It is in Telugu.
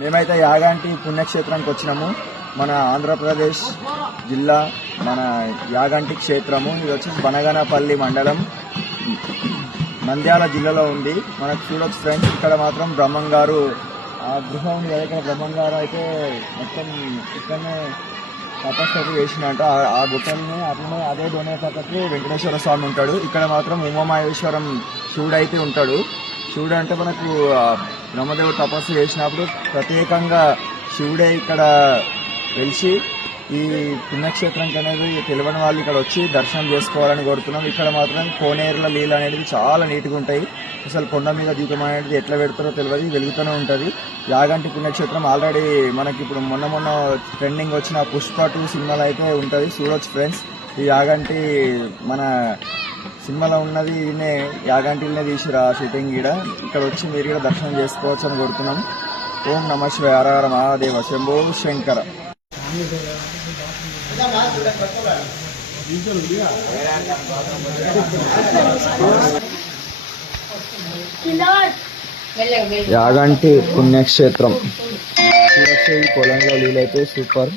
మేమైతే యాగంటి పుణ్యక్షేత్రానికి వచ్చినాము. మన ఆంధ్రప్రదేశ్ జిల్లా మన యాగంటి క్షేత్రము. ఇది వచ్చేసి బనగనపల్లి మండలం నంద్యాల జిల్లాలో ఉంది. మనకు చూడొచ్చు ఫ్రెండ్స్, ఇక్కడ మాత్రం బ్రహ్మంగారు ఆ గృహం ఉంది కదా, ఇక్కడ బ్రహ్మంగారు అయితే మొత్తం ఇక్కడనే తపస్సు చేసినట్టు ఆ గుట్టల్ని అట్లనే అదే దొనే పక్కకి వెంకటేశ్వర స్వామి ఉంటాడు. ఇక్కడ మాత్రం ఉమామహేశ్వరం శివుడు అయితే ఉంటాడు. శివుడు అంటే మనకు బ్రహ్మదేవుడు తపస్సు చేసినప్పుడు ప్రత్యేకంగా శివుడే ఇక్కడ వెలిసి ఈ పుణ్యక్షేత్రం అనేది తెలియని వాళ్ళు ఇక్కడ వచ్చి దర్శనం చేసుకోవాలని కోరుతున్నాం. ఇక్కడ మాత్రం కోనేరుల నీళ్ళు అనేది చాలా నీట్గా ఉంటాయి. అసలు కొండ మీద దీపం అనేది ఎట్లా పెడతారో తెలియదు, వెలుగుతూనే ఉంటుంది. యాగంటి పుణ్యక్షేత్రం ఆల్రెడీ మనకి ఇప్పుడు మొన్న ట్రెండింగ్ వచ్చిన పుష్ప 2 సినిమాలో అయితే ఉంటుంది. చూడొచ్చు ఫ్రెండ్స్, ఈ యాగంటి మన సినిమాలో ఉన్నది ఈయనే, యాగంటినే తీసిరా షూటింగ్. ఇక్కడ వచ్చి మీరు కూడా దర్శనం చేసుకోవచ్చు అని కోరుతున్నాం. ఓం నమ శివాయ, హర హర మహాదేవ, శంభో శంకర. యాగంటి పుణ్యక్షేత్రం. పొలంలో నీళ్ళైతే సూపర్.